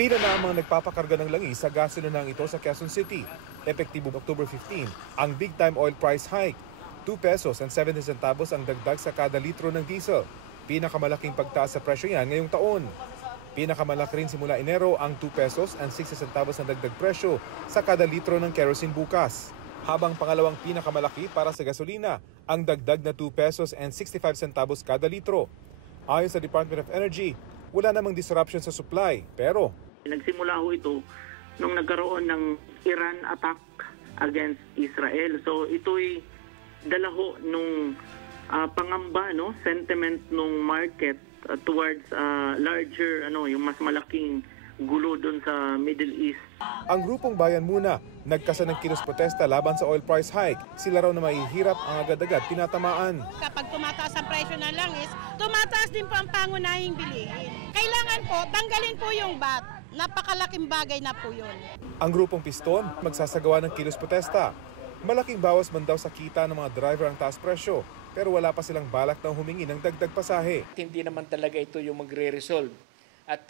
Pila na ang mga nagpapakarga ng langis sa gasolinang ito sa Quezon City. Epektibo October 15, ang big-time oil price hike. 2 pesos and 70 centavos ang dagdag sa kada litro ng diesel. Pinakamalaking pagtaas sa presyo yan ngayong taon. Pinakamalaki rin simula Enero ang 2 pesos and 60 centavos ang dagdag presyo sa kada litro ng kerosene bukas. Habang pangalawang pinakamalaki para sa gasolina, ang dagdag na 2 pesos and 65 centavos kada litro. Ayon sa Department of Energy, wala namang disruption sa supply, pero nagsimula ho ito nung nagkaroon ng Iran attack against Israel. So ito'y dala ho nung pangamba, sentiment nung market towards larger, yung mas malaking gulo doon sa Middle East. Ang grupong Bayan Muna nagkasa ng kilos protesta laban sa oil price hike. Sila raw na mahihirap ang agad-agad tinatamaan. Kapag tumataas ang presyo ng langis, tumataas din po ang pangunahing bilihin. Kailangan po, tanggalin po yung VAT. Napakalaking bagay na po yun. Ang grupong Piston magsasagawa ng kilos protesta. Malaking bawas man daw sa kita ng mga driver ang taas presyo, pero wala pa silang balak na humingi ng dagdag pasahe. Hindi naman talaga ito yung magre-resolve at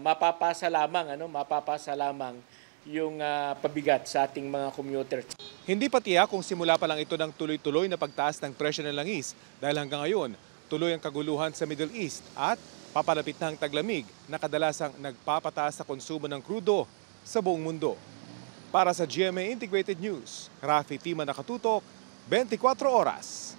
mapapasa lamang yung pabigat sa ating mga commuter. Hindi pa tiyak kung simula pa lang ito ng tuloy-tuloy na pagtaas ng presyo ng langis dahil hanggang ngayon tuloy ang kaguluhan sa Middle East at papalapit na ang taglamig na kadalasang nagpapataas sa konsumo ng krudo sa buong mundo. Para sa GMA Integrated News, Rafi Tima nakatutok, 24 oras.